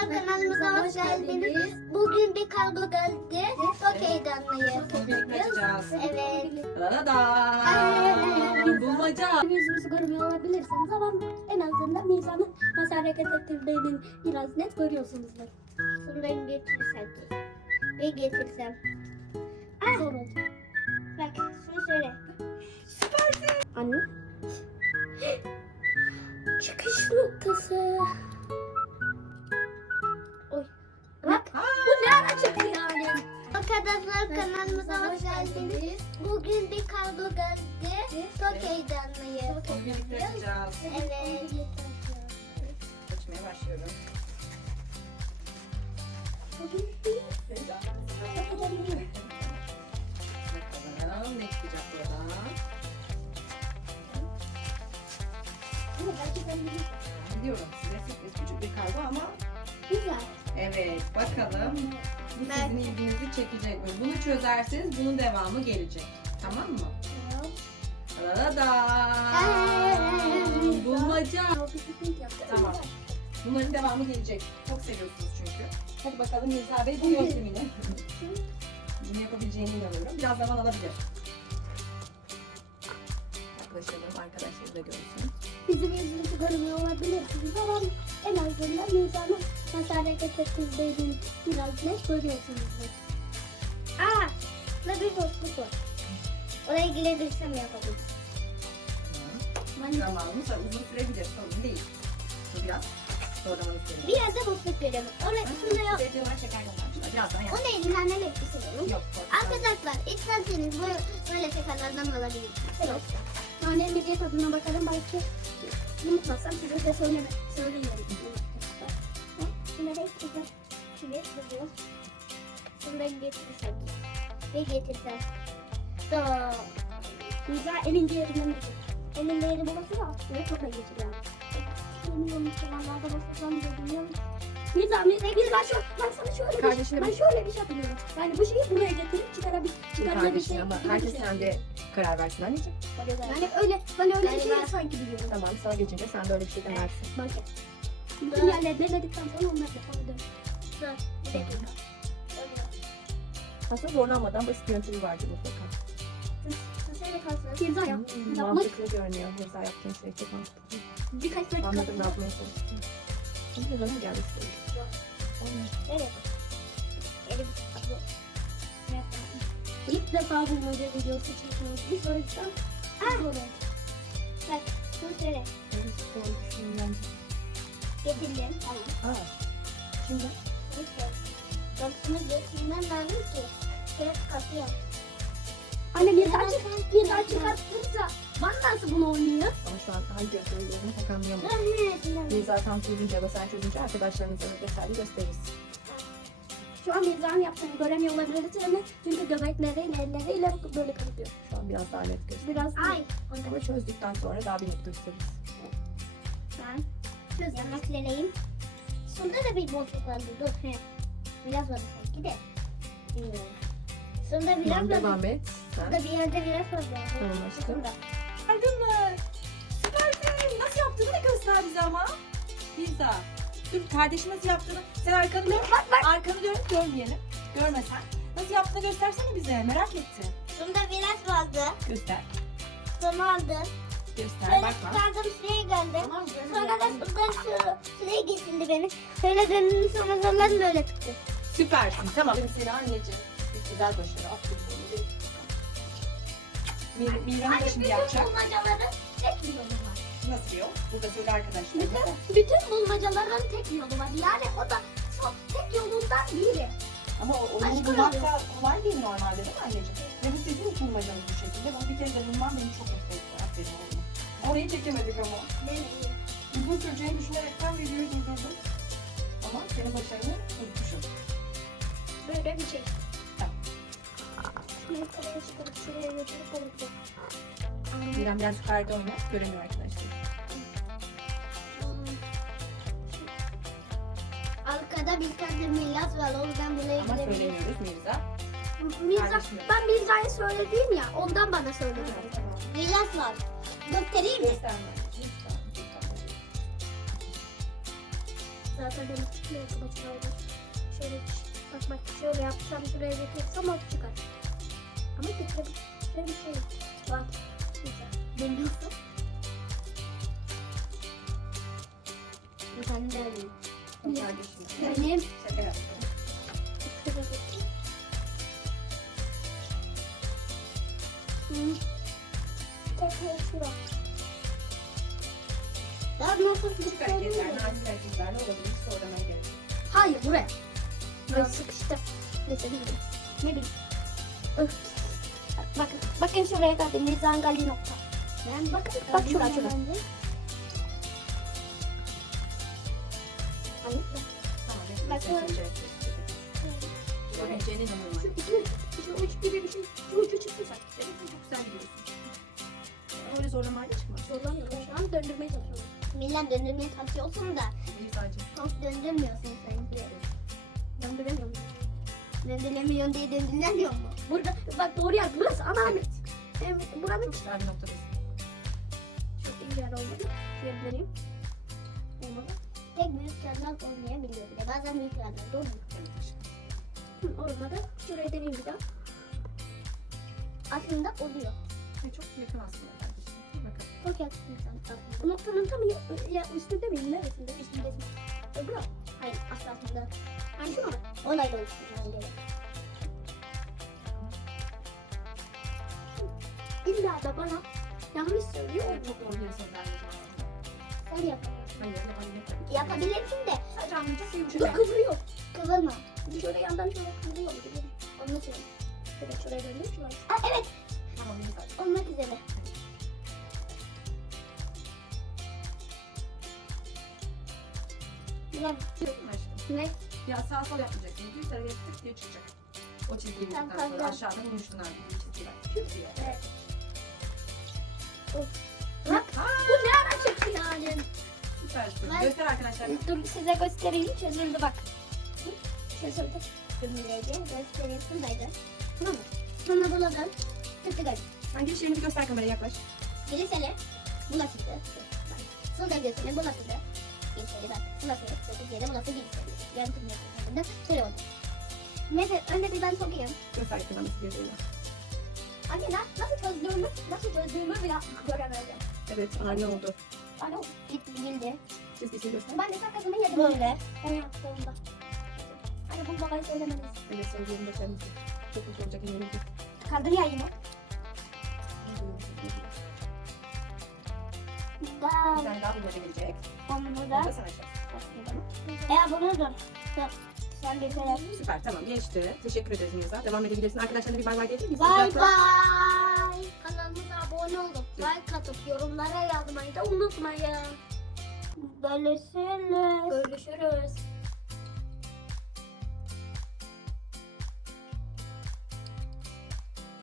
arkadaşlar, kanalımıza hoş geldiniz. Bugün bir kargo geldi. Okey'den Birlikte açacağız. Evet. Bulmaca. Yüzümüzü görmüyor olabilirsiniz ama en azından mizanı nasıl hareket ettirdiğini biraz net görüyorsunuzdur. Şundan getirsem. Ve getirsem. Zor oldu. Bak şunu söyle. Anne. Çıkış noktası. Oy. Bak. Bu ne ara çıktı yani? Arkadaşlar, kanalımıza hoş geldiniz. Bugün bir kargo geldi. Okey'den Birlikte açacağız. Evet. Açmaya başlıyorum. Bakalım ne çıkacak buradan. Biliyorum size sürpriz küçük bir kargo ama Güzel. evet bakalım bu Ben- sizin ilginizi çekecek mi? Bunu çözerseniz bunun devamı gelecek. Tamam mı? Bulmaca. Tamam. Bunların devamı gelecek. Çok seviyorsunuz çünkü. Hadi bakalım Mirza Bey buluyor kimini. Bunu yapabileceğine inanıyorum. Biraz zaman alabilir. Yaklaşalım arkadaşlar da görsün. Bizim yüzümüzü görmüyor olabilirsiniz ama en azından mizanı nasıl hareket ettirdiğini biraz net görüyorsunuzdur. Aa, burada bir boşluk var. Oraya girebilirsem yapabilirim. Zamanımız var. Uzun sürebilir. Sorun değil. Bu biraz zorlamanız gerekiyor. Bir yerde boşluk görüyorum. Oraya şurada yok. Videolar çekerken başlar. Birazdan yap. O neydi? Ben ne bekliyorum? Yok. Arkadaşlar, isterseniz böyle tekrarlardan alabilirsiniz. Evet. Yani bir tadına bakalım belki unutmazsam size de söylerim. Şunları ekledim. Şimdi duruyor. Şunları getirsem. Ve getirsem. Da. Miza elin diğerinden geçir. Elin diğeri babası da böyle çok iyi geçiriyor. Bilmiyorum kenarlarda basacağım diye bilmiyorum. Miza ben sana şöyle Kardeşine ben bir- şöyle bir şey yapıyorum. Yani bu şeyi buraya getirip çıkarabileceğim Kardeşin ama herkes sende karar versin anneciğim. Yani öyle ben öyle bir şey Ben- sanki biliyorum. Tamam sana geçince sen de öyle bir şey demezsin. Bak. Bütün yerleri denedikten sonra onlar yapabilirim. Dur. Bir dakika. Aslında zorlanmadan basit bir yöntemi vardır mutlaka. Şöyle kalsın. Pizza yap. Yapmak Mantıklı görünüyor. Mirza yaptığın şey çok mantıklı. birkaç dakika. Anladım ne yapmaya çalıştım. Şimdi canım geldi istedim. Evet. Elim. İlk defa bu model videosu çekiyoruz. Bir sonraki zor oldu. Bak. Şunu söyle. Evet, doğru düşünüyorum. Getirdim. Tamam. Şimdi Ben şunu getirmem lazım ki. Şöyle kapıyı. Anne bir daha çıkartırsa ben nasıl bunu oynayayım? ama şu an hangi söylerini pek anlayamadım. Mirza tam çözünce ya da sen çözünce arkadaşlarınıza vesaire gösteririz. Şu an Mirza'nın yaptığını göremiyor olabiliriz ama çünkü göbekleriyle elleriyle böyle kırılıyor. Şu an biraz daha net göster. Biraz Ay. Ama çözdükten sonra daha bir net gösteririz. Ben çözmek üzereyim. Şunda da bir boşluk vardı. Dur. He. Biraz var sanki de. Bilmiyorum. Şunda biraz Tamam var. devam et. Sen. Burada bir yerde biraz var. Tamam aşkım. Şunda. Gördün mü? Süpersin. Nasıl yaptığını da göster bize ama. Pizza. Dur kardeşin nasıl yaptığını. Sen arkanı dön. Arkanı dön. Görmeyelim. Görmesen. Nasıl yaptığını göstersene bize. Merak ettim. Şunda biraz vardı. Göster. Sonra aldım. Göster. Şöyle Bakma. çıkardım, şuraya geldim. Tamam, Sonra da şuradan şuraya getirdi beni. Şöyle döndüm, sonra zorladım, böyle çıktı. Süpersin. Tamam. Seni anneciğim. Güzel başarı. Aferin. Miran da şimdi yapacak. bulmacaların tek bir yolu var. Nasıl yok? Burada söyle arkadaşlar. Bütün bulmacaların tek yolu var. Yani o da tek yolundan biri. Ama onu Aşkım bulmak oluyor. da kolay değil normalde değil mi anneciğim? Ve bu sizin için bulmacanız bu şekilde. Bunu bir kere de bulmam beni çok mutlu etti. Aferin oğlum. Orayı çekemedik ama. Uzun süreceğini düşünerekten videoyu durdurdum. Ama senin başarını unutmuşum. Böyle bir şey. Tamam. Şuraya kafaya çıkarıp şuraya götürüp koyacağım. Miran biraz yukarıda oyna. Göremiyor arkadaşlar. Arkada bir tane milas var, o yüzden buraya Ama gidebiliriz. söylemiyoruz Mirza. Kardeşim. Ben Mirza'ya söyledim ya ondan bana söyledi. Milas var. Göstereyim mi? Gösterme. Lütfen. Zaten benim çıkmıyor kıvaçlardan. Şöyle bak şöyle yapsam şuraya getirsem o çıkar. Ama getirebilir bir şey yok. Var. Güzel. Deniyorsun. Bu senin de öyle. O kardeşim. Benim. Şaka yaptım. Tekrar şura. Daha nasıl Küçük hareketler, nazik hareketler ne olabilir? Sonradan gelir. Hayır buraya. Böyle sıkıştı. Neyse bilmiyorum. Ne bileyim. Öf. Bakın şuraya kadar mizan geldiği nokta. Ben Bak şuraya. Anne, Tamam. Bak, Göstereceğim. Olabileceğine inanıyorum. şu uç gibi bir şey. Şu ucu çıktı sen. Evet, sen çok güzel gidiyorsun. Öyle zorlamayla çıkmaz. Zorlamıyorum. Şu an döndürmeye çalışıyorum. Milan döndürmeye çalışıyorsun da İyi sadece. çok döndürmüyorsun sanki. Döndüremiyorum. Döndüremiyorsun diye döndüremiyor mu? Burada bak doğru yer burası ama Ahmet. Evet buranın Çok güzel bir noktadasın. çok iyi bir yer olmadı. Diyebilirim. Olmadı. Tek büyük yerler olmayabiliyor bile. Bazen büyük yerler de olmuyor. Evet, aşkım. Olmadı. Şuraya deneyim bir daha. Aslında oluyor. Çok yakın aslında kardeşim. Bakalım. Çok yakın aslında. Bu noktanın tam ya üstünde miyim? Neresinde? Üstündesin. Öbürü. Hayır aslında. Hani şu mu? Olayla oluşturman gerek. İlla da bana yanlış söylüyor. Evet, çok doğru bir soru verdim aslında. Sen yapamıyorsun. Hayır, yapabilirim tabii ki. Yapabilirsin de Sadece anlayacak Dur yumuşak. kıvırıyor. kıvırma. Şöyle yandan şöyle kıvırıyor gibi. Onu söyleyeyim. Şöyle şuraya döndüm şuraya. Aa, evet Tamam, iyi sadece. olmak üzere. Ulan Aşkım. ne? Ya sağ sol yapmayacaksın. Düz hareket tık diye çıkacak. O çizgiyi Tamam, bildikten sonra tamam. aşağıdan buluştular gibi çizgiler. Şu diye. Evet. Bak. Bu ne ara çıktı yani? Süpersin. Ben- Göster arkadaşlar. Dur size göstereyim. Çözüldü bak. Çözüldü. Cümleydi. Gösteriyorsun daydı. Tamam mı? Sonra buladın. Tıktı gel. Hangi işlerini bir göster kameraya yaklaş. Birisele bulaşıktı. Sonra gözüne bulaşıktı. Geçeri bak. Bulaşıktı. Türkiye'de bulaşık geçeri. Yarım tüm şöyle oldu. Neyse önce bir ben sokayım. Göster yakından nasıl görüyorlar. Anne nasıl çözdüğümü bile göremedim. Evet, aynı oldu. Alo. Gitti bildi. Çizgisini göster. Ben de sakızımı yedim. Böyle. Onu yaptığımda. Hani bu babaya söylemeliyiz. Evet, söyleyeyim de kendisi. Çok hoş olacak eminim ki. Kaldır ya yine. Da. Bir tane daha bunlara gelecek. Onu Onu da. da sen açarsın. Bunu dur. Sen bir kere. Süper, tamam geçti. Teşekkür ederiz Mirza. Devam edebilirsin. Arkadaşlarına bir bay bay diyebilir miyiz? Bay Sıcakla. bay. Kanalımıza abone olup like atıp yorumlara yazmayı da unutmayın. Görüşürüz. Görüşürüz.